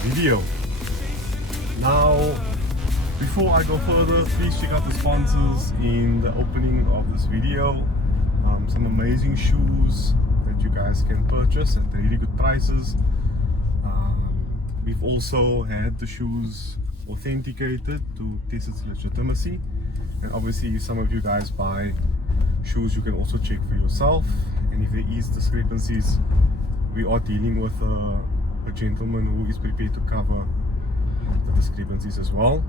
video. Now, before I go further, please check out the sponsors in the opening of this video. Some amazing shoes that you guys can purchase at really good prices. We've also had the shoes authenticated to test its legitimacy, and obviously if some of you guys buy shoes, you can also check for yourself, and if there is discrepancies, we are dealing with a gentleman who is prepared to cover the discrepancies as well.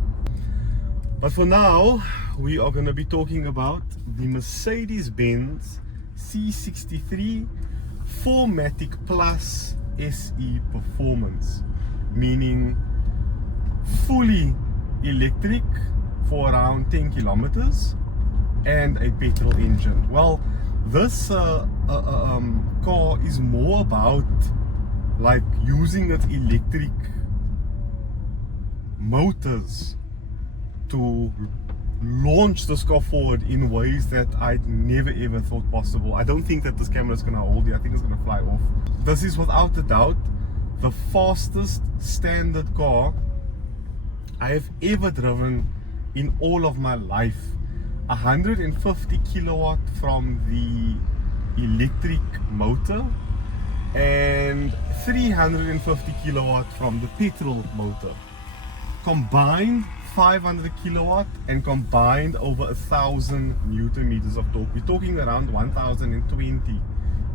But for now, we are going to be talking about the Mercedes-Benz C63 4MATIC Plus SE Performance, meaning fully electric for around 10 kilometers and a petrol engine. Well, this car is more about like using its electric motors to launch this car forward in ways that I'd never ever thought possible. I don't think that this camera is going to hold it. I think it's going to fly off. This is without a doubt the fastest standard car I have ever driven in all of my life. 150 kilowatt from the electric motor and 350 kilowatt from the petrol motor. Combined 500 kilowatt and combined over 1,000 Newton meters of torque. We're talking around 1,020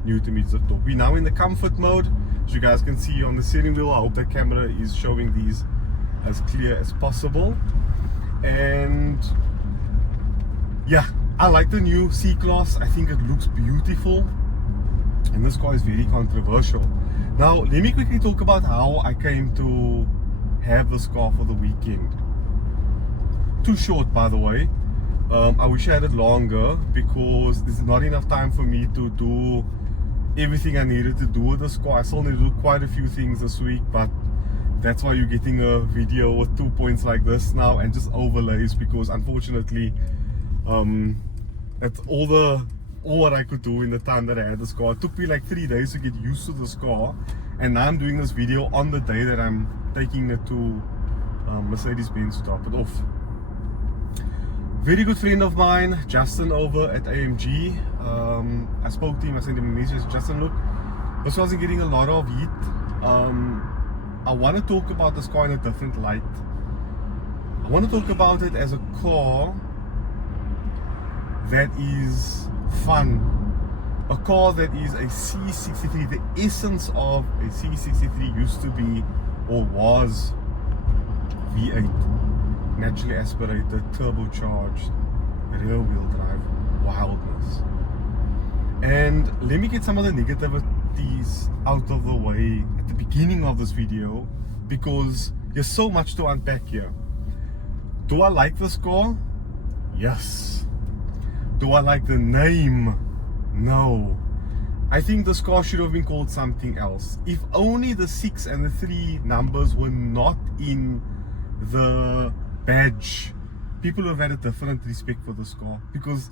Newton meters of torque. We're now in the comfort mode, as you guys can see on the steering wheel. I hope the camera is showing these as clear as possible. And yeah, I like the new C-Class. I think it looks beautiful, and this car is very controversial. Now let me quickly talk about how I came to have this car for the weekend. Too short, by the way. I wish I had it longer because there's not enough time for me to do everything I needed to do with this car. I still need to do quite a few things this week, but that's why you're getting a video with 2 points like this now and just overlays, because unfortunately that's all what I could do in the time that I had this car. It took me like 3 days to get used to this car, and now I'm doing this video on the day that I'm taking it to Mercedes-Benz to drop it off. Very good friend of mine, Justin, over at AMG. I spoke to him, I sent him a message. Justin, look, this wasn't getting a lot of heat. I want to talk about this car in a different light. I want to talk about it as a car that is fun. A car that is a C63. The essence of a C63 used to be, or was, V8, naturally aspirated, turbocharged, rear wheel drive wildness. And let me get some of the negativities out of the way at the beginning of this video, because there's so much to unpack here. Do I like this car? Yes. Do I like the name? No. I think this car should have been called something else. If only the 6 and the 3 numbers were not in the badge, people would have had a different respect for this car, because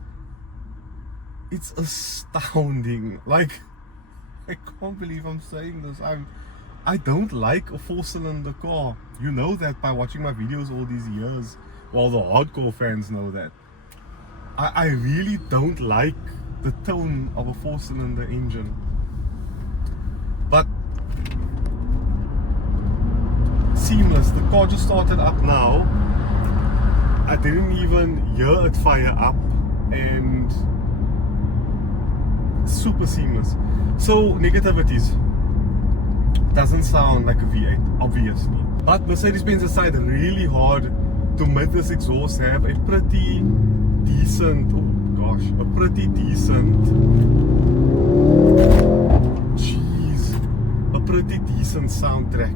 it's astounding. Like, I can't believe I'm saying this. I don't like a 4-cylinder car. You know that by watching my videos all these years. Well, the hardcore fans know that. I really don't like the tone of a 4-cylinder engine. But seamless. The car just started up now. I didn't even hear it fire up, and super seamless. So negativities. Doesn't sound like a V8, obviously. But Mercedes-Benz decided really hard to make this exhaust have a pretty decent, a pretty decent soundtrack.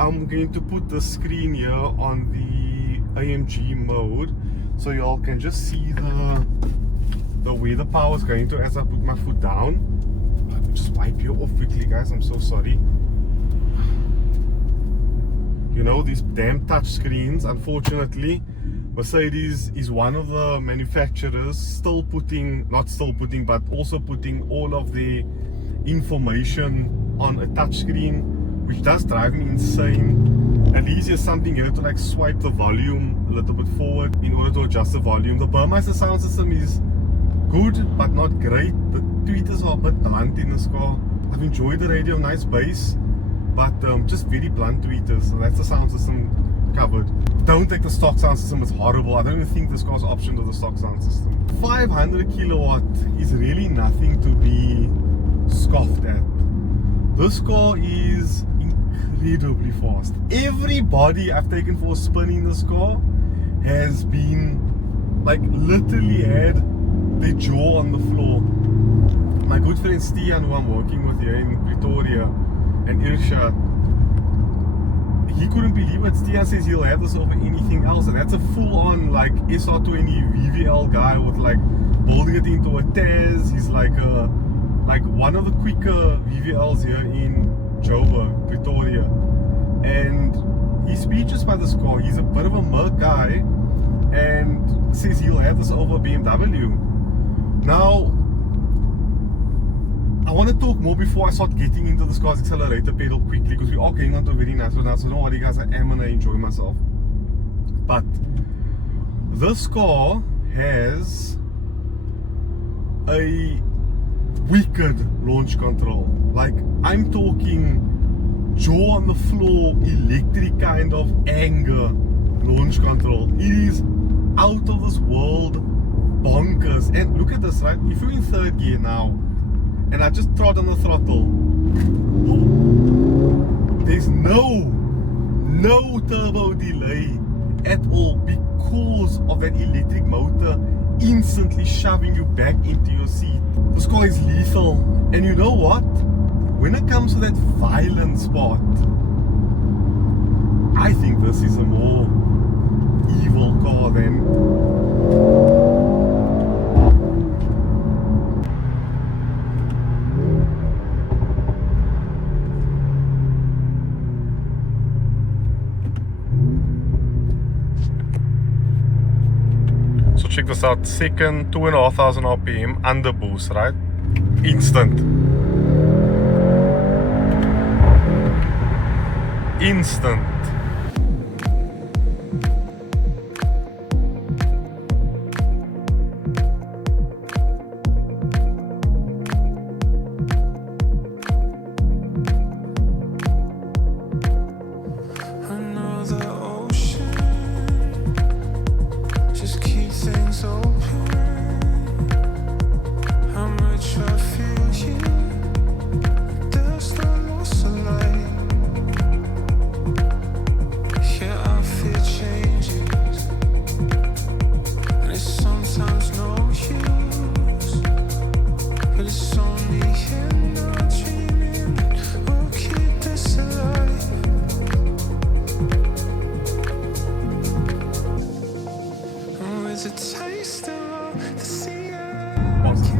I'm going to put the screen here on the AMG mode so y'all can just see the way the power is going to as I put my foot down. Just wipe you off quickly, guys. I'm so sorry. You know, these damn touch screens. Unfortunately, Mercedes is one of the manufacturers but also putting all of the information on a touchscreen, which does drive me insane. At least there's something here to like swipe the volume a little bit forward in order to adjust the volume. The Burmeister sound system is good but not great. The tweeters are a bit blunt in this car. I've enjoyed the radio, nice bass, but just very blunt tweeters. So that's the sound system covered. Don't take the stock sound system, it's horrible. I don't even think this car's optioned to the stock sound system. 500 kilowatt is really nothing to be scoffed at. This car is incredibly fast. Everybody I've taken for a spin in this car has been like literally had their jaw on the floor. My good friend Stian, who I'm working with here in Pretoria, and Irshad, he couldn't believe it. Stian says he'll have this over anything else, and that's a full-on like SR20 VVL guy with like building it into a Taz. He's like one of the quicker VVLs here in Joburg, Pretoria, and he's speechless by this car. He's a bit of a Merc guy and says he'll have this over BMW. Now, I want to talk more before I start getting into this car's accelerator pedal quickly, because we are getting onto a very nice one now, so don't worry guys, I am going to enjoy myself. But this car has a wicked launch control. Like, I'm talking jaw on the floor, electric kind of anger launch control. It is out of this world bonkers. And look at this, right? If you're in third gear now, and I just trod on the throttle, there's no turbo delay at all because of that electric motor instantly shoving you back into your seat. This car is lethal. And you know what? When it comes to that violent spot, I think this is a more evil car than... Check this out, second 2,500 RPM under boost, right? Instant.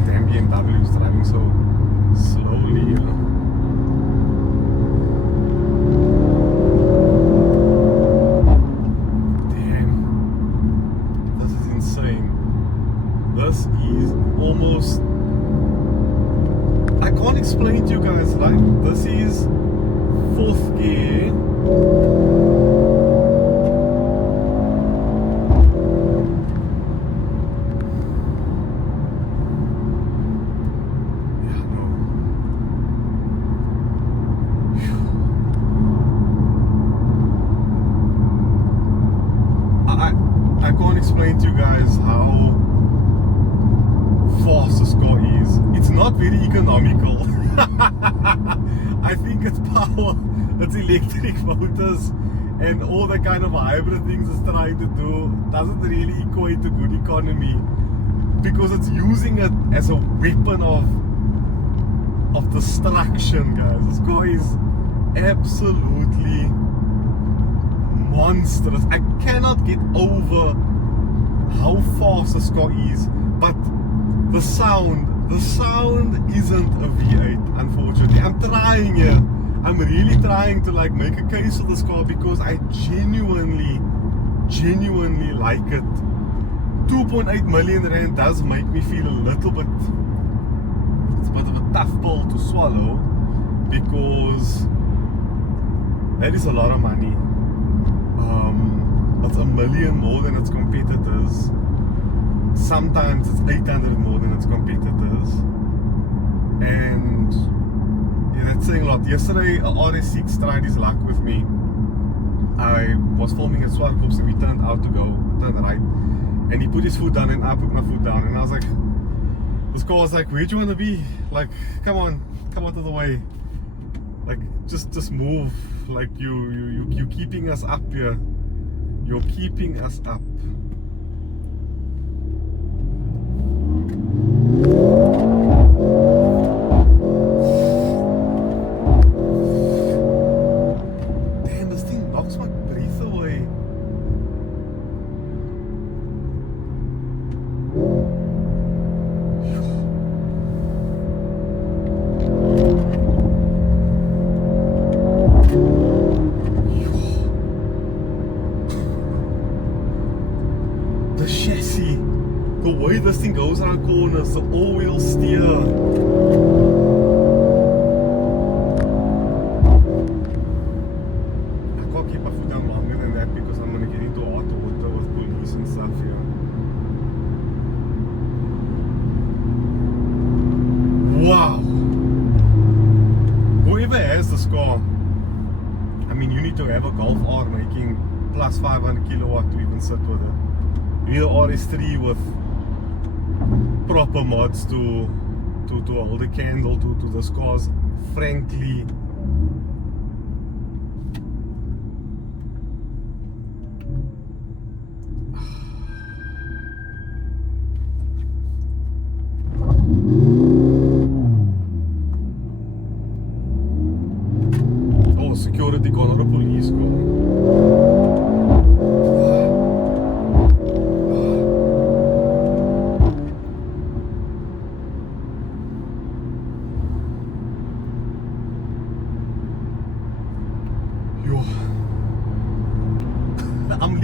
Damn BMW is driving so slowly, you know. Damn, this is insane. This is almost, I can't explain to you guys, like, this is fourth gear. I can't explain to you guys how fast this car is. It's not very economical. I think its power, its electric motors, and all the kind of hybrid things it's trying to do doesn't really equate to good economy, because it's using it as a weapon of destruction, guys. This car is absolutely monstrous. I cannot get over how fast this car is, but the sound isn't a V8, unfortunately. I'm trying here. I'm really trying to like make a case for this car because I genuinely like it. 2.8 million rand does make me feel a little bit, it's a bit of a tough pill to swallow, because that is a lot of money. It's $1 million more than its competitors. Sometimes it's 800 more than its competitors. And yeah, that's saying a lot. Yesterday, a RS6 tried his luck with me. I was filming at Swartkops and we turned out to go, turned right. And he put his foot down and I put my foot down. And I was like, this car was like, where do you want to be? Like, come on, come out of the way. Like, just move. Like, you're keeping us up here. You're keeping us up. Damn, this thing knocks my breath away. The chassis, the way this thing goes around corners, the all-wheel steer. I can't keep my foot down longer than that because I'm going to get into hot water with police and stuff here. Wow! Whoever has this car, I mean, you need to have a Golf R making plus 500 kilowatt to even sit with it. You need an RS3 with proper mods to hold a candle to this car's, frankly. Oh, security car, not a police car.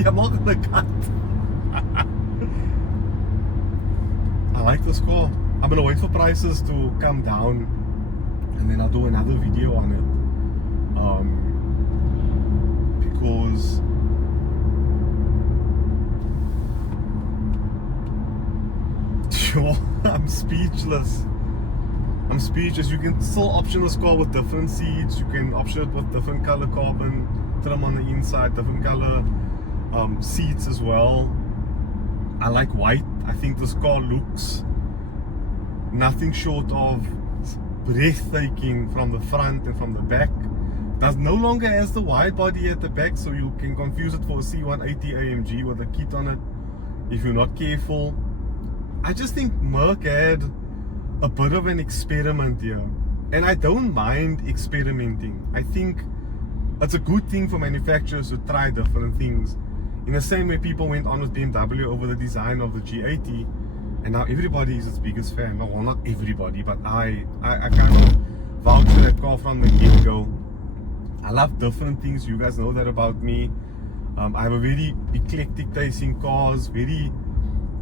I'm not gonna cut. I like this car. I'm gonna wait for prices to come down and then I'll do another video on it. Because I'm speechless. I'm speechless. You can still option this car with different seats. You can option it with different color carbon trim on the inside, different color seats as well. I like white. I think this car looks nothing short of breathtaking from the front and from the back. Does no longer has the wide body at the back, so you can confuse it for a C180 AMG with a kit on it if you're not careful. I just think Merc had a bit of an experiment here, and I don't mind experimenting. I think it's a good thing for manufacturers to try different things. In the same way people went on with BMW over the design of the G80, and now everybody is its biggest fan. Well, not everybody, but I kind of vouch for that car from the get-go. I love different things. You guys know that about me. I have a very eclectic taste in cars, very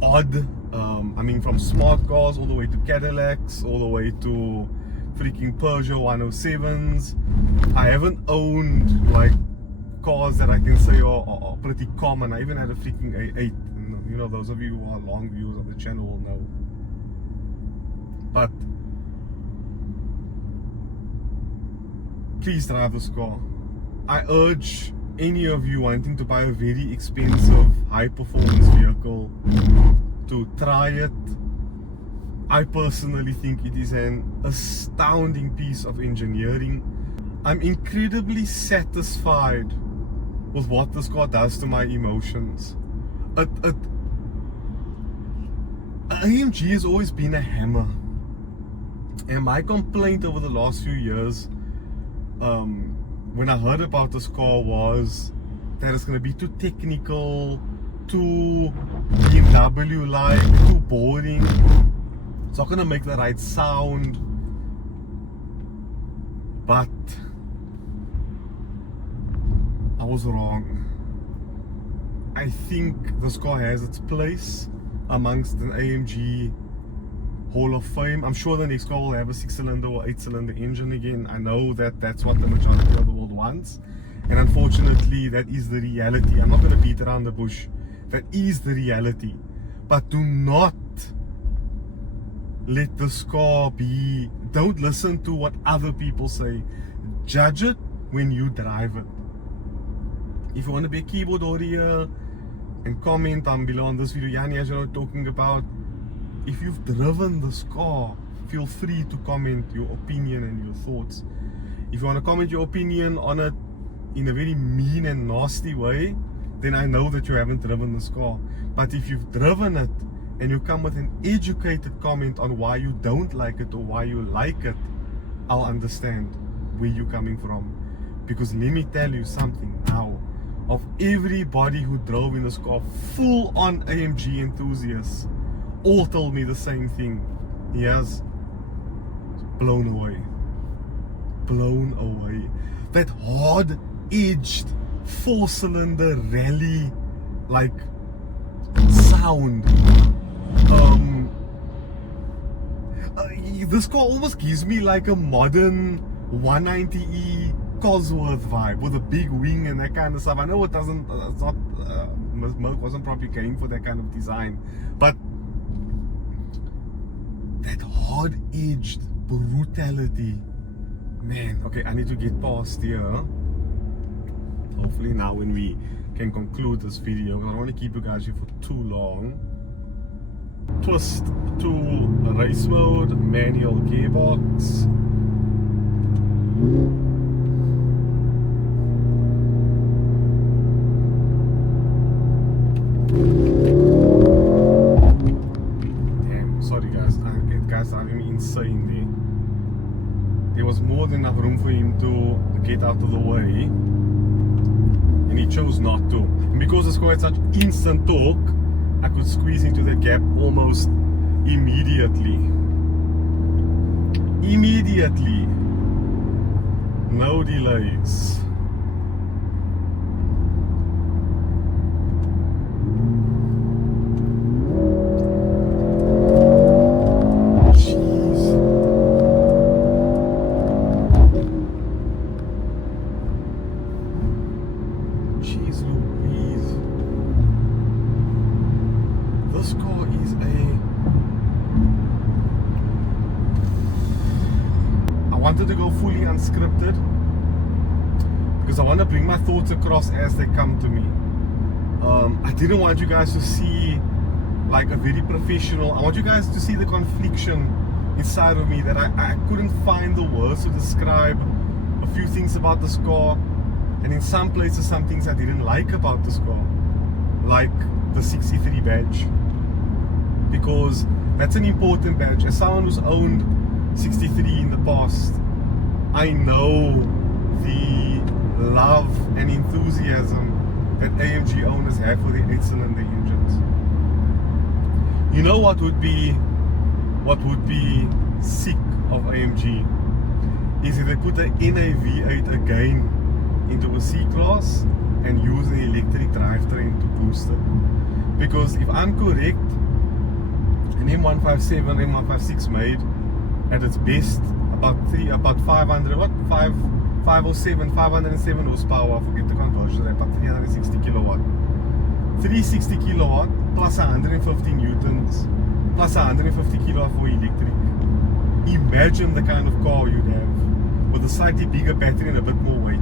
odd. I mean, from smart cars all the way to Cadillacs, all the way to freaking Peugeot 107s. I haven't owned like cars that I can say are pretty common. I even had a freaking A8. You know, those of you who are long viewers of the channel will know. But please drive this car. I urge any of you wanting to buy a very expensive, high performance vehicle to try it. I personally think it is an astounding piece of engineering. I'm incredibly satisfied with what this car does to my emotions. AMG has always been a hammer, and my complaint over the last few years when I heard about this car was that it's going to be too technical, too BMW-like, too boring. It's not going to make the right sound. But I was wrong. I think this car has its place amongst an AMG Hall of Fame. I'm sure the next car will have a 6-cylinder or 8-cylinder engine again. I know that that's what the majority of the world wants, and unfortunately that is the reality. I'm not going to beat around the bush. That is the reality. But do not let this car be, don't listen to what other people say. Judge it when you drive it. If you want to be a keyboard warrior and comment down below on this video, Yanni, as you're talking about, if you've driven this car, feel free to comment your opinion and your thoughts. If you want to comment your opinion on it in a very mean and nasty way, then I know that you haven't driven this car. But if you've driven it and you come with an educated comment on why you don't like it or why you like it, I'll understand where you're coming from. Because let me tell you something now, of everybody who drove in this car, full on AMG enthusiasts, all told me the same thing. Yes, blown away. Blown away. That hard edged 4-cylinder rally like sound. This car almost gives me like a modern 190e Cosworth vibe with a big wing and that kind of stuff. I know it doesn't, it's not, Merc wasn't probably going for that kind of design, but that hard edged brutality, man. Okay, I need to get past here. Hopefully now when we can conclude this video, I don't want to keep you guys here for too long. Twist to race mode, manual gearbox. Damn, sorry guys, that guy's driving me insane there. There was more than enough room for him to get out of the way, and he chose not to. And because this car had such instant torque, I could squeeze into that gap almost immediately. Immediately. No delays. I wanted to go fully unscripted because I want to bring my thoughts across as they come to me. I didn't want you guys to see like a very professional. I want you guys to see the confliction inside of me, that I couldn't find the words to describe a few things about this car, and in some places some things I didn't like about this car, like the 63 badge, because that's an important badge. As someone who's owned 63 in the past, I know the love and enthusiasm that AMG owners have for their 8-cylinder engines. You know what would be sick of AMG is if they put the NA V8 again into a C-Class and use the electric drivetrain to boost it. Because if I'm correct, an M157, M156 made at its best about 507 horsepower, I forget the conversion, about 360 kilowatt. 360 kilowatt plus 150 newtons plus 150 kilowatt for electric. Imagine the kind of car you'd have with a slightly bigger battery and a bit more weight.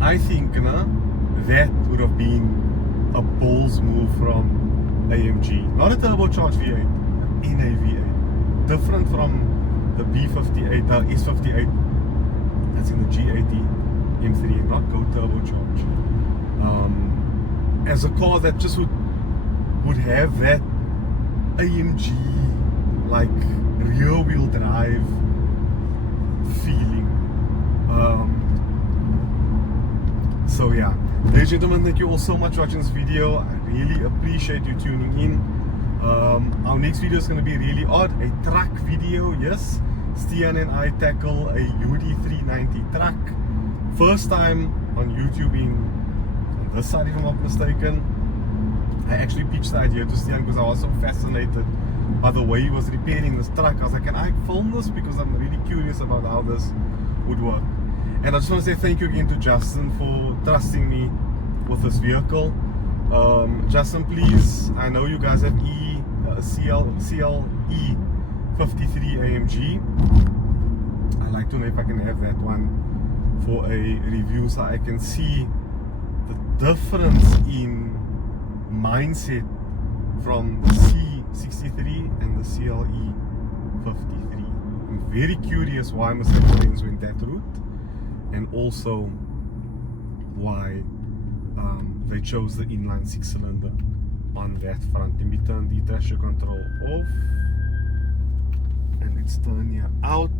I think that would have been a balls move from AMG. Not a turbocharged V8, an NA V8. Different from the B58, the S58 that's in the G80 M3, not go turbocharged. As a car that just would have that AMG like rear wheel drive feeling. So yeah, ladies and gentlemen, thank you all so much for watching this video. I really appreciate you tuning in. Our next video is going to be really odd, a truck video. Yes, Stian and I tackle a UD390 truck. First time on YouTube on this side, if I'm not mistaken. I actually pitched the idea to Stian because I was so fascinated by the way he was repairing this truck. I was like, can I film this? Because I'm really curious about how this would work. And I just want to say thank you again to Justin for trusting me with this vehicle. Justin, please, I know you guys have CLE 53 AMG. I'd like to know if I can have that one for a review so I can see the difference in mindset from the C63 and the CLE 53. I'm very curious why Mercedes-Benz went that route, and also why they chose the inline 6-cylinder on that front. Let me turn the traction control off and let's turn here out.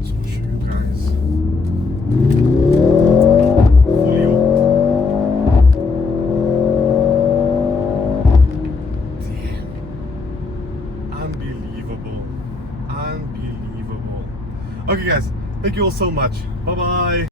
Just want to show you guys. Fully open. Unbelievable. Okay guys, thank you all so much. Bye bye.